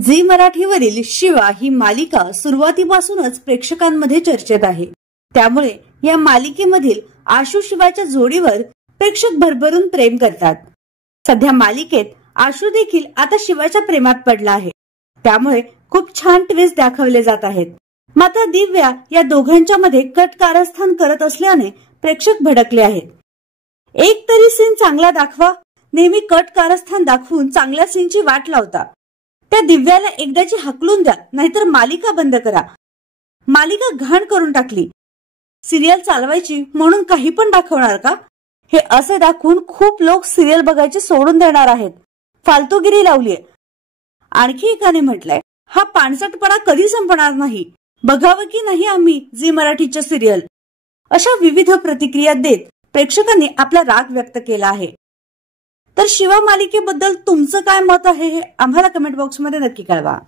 Zee मराठीवरील Shiva ही मालिका सुरुवातीपासूनच प्रेक्षकांमध्ये चर्चेत आहे। त्यामुळे या मालिकेमधील आशु शिवाच्या जोडीवर प्रेक्षक भरभरून प्रेम करतात। सध्या मालिकेत आशु देखील आता शिवाच्या प्रेमात पडला आहे। त्यामुळे खूप छान ट्विस्ट दाखवले जात आहेत। मात्र दिव्या या दोघांच्या मध्ये कट कारस्थान करत असल्याने प्रेक्षक भडकले आहेत। एक तरी सीन चांगला दाखवा, नेहमी कट कारस्थान दाखवून चांगल्या सीनची वाट लावता। त्या दिव्याला एकदाची हाकलून द्या, नाहीतर मालिका बंद करा। मालिका घाण करून टाकली। सिरियल चालवायची म्हणून काही पण दाखवणार का? हे असे दाखवून खूप लोक सिरियल बघायचे सोडून देणार आहेत। फालतूगिरी लावलीये। आणखी एकाने म्हटलंय, हा पानसटपणा कधी संपणार नाही, बघावं की नाही आम्ही झी मराठीच्या सिरियल। अशा विविध प्रतिक्रिया देत प्रेक्षकांनी आपला राग व्यक्त केला आहे। तर शिवा मालिकेबद्दल तुमचं काय मत आहे हे आम्हाला कमेंट बॉक्समध्ये नक्की कळवा।